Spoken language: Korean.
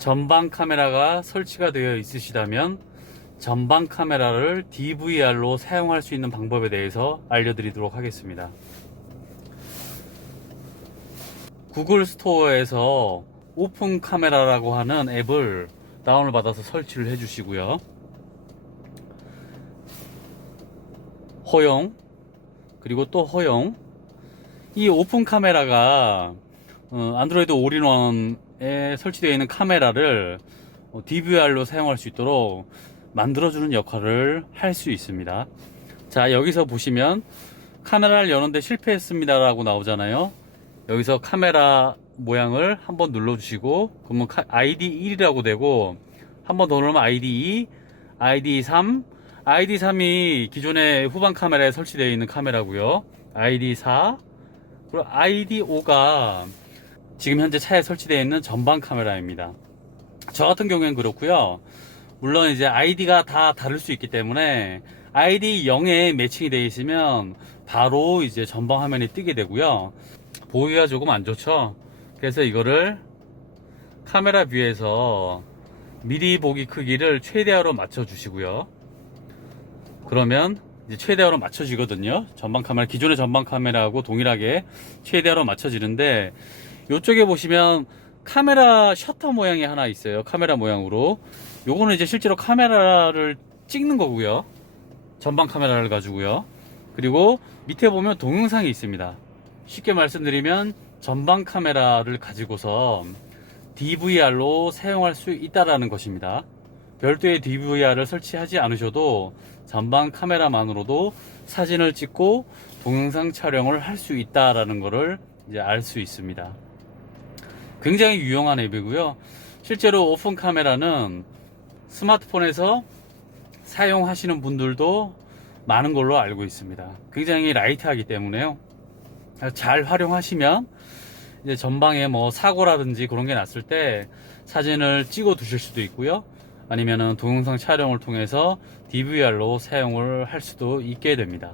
전방 카메라가 설치가 되어 있으시다면 전방 카메라를 DVR로 사용할 수 있는 방법에 대해서 알려드리도록 하겠습니다. 구글 스토어에서 오픈 카메라라고 하는 앱을 다운을 받아서 설치를 해 주시고요. 허용, 그리고 또 허용. 이 오픈 카메라가 어, 안드로이드 올인원 에 설치되어 있는 카메라를 어, DVR로 사용할 수 있도록 만들어주는 역할을 할 수 있습니다. 자, 여기서 보시면 카메라를 여는데 실패했습니다라고 나오잖아요. 여기서 카메라 모양을 한번 눌러주시고, 그러면 카- ID 1이라고 되고, 한번 더 누르면 ID 2, ID 3, ID 3이 기존의 후방 카메라에 설치되어 있는 카메라고요. ID 4, 그리고 ID 5가 지금 현재 차에 설치되어 있는 전방 카메라입니다. 저 같은 경우엔 그렇고요. 물론 이제 아이디가 다 다를 수 있기 때문에 아이디 0에 매칭이 되어 있으면 바로 이제 전방 화면이 뜨게 되고요. 보기가 조금 안 좋죠. 그래서 이거를 카메라 뷰에서 미리 보기 크기를 최대화로 맞춰 주시고요. 그러면 이제 최대화로 맞춰지거든요. 전방 카메라 기존의 전방 카메라하고 동일하게 최대화로 맞춰지는데 이쪽에 보시면 카메라 셔터 모양이 하나 있어요. 카메라 모양으로. 요거는 이제 실제로 카메라를 찍는 거고요. 전방 카메라를 가지고요. 그리고 밑에 보면 동영상이 있습니다. 쉽게 말씀드리면 전방 카메라를 가지고서 DVR로 사용할 수 있다라는 것입니다. 별도의 DVR을 설치하지 않으셔도 전방 카메라만으로도 사진을 찍고 동영상 촬영을 할 수 있다라는 것을 이제 알 수 있습니다. 굉장히 유용한 앱이고요. 실제로 오픈 카메라는 스마트폰에서 사용하시는 분들도 많은 걸로 알고 있습니다. 굉장히 라이트하기 때문에요. 잘 활용하시면 이제 전방에 뭐 사고라든지 그런 게 났을 때 사진을 찍어 두실 수도 있고요. 아니면은 동영상 촬영을 통해서 DVR로 사용을 할 수도 있게 됩니다.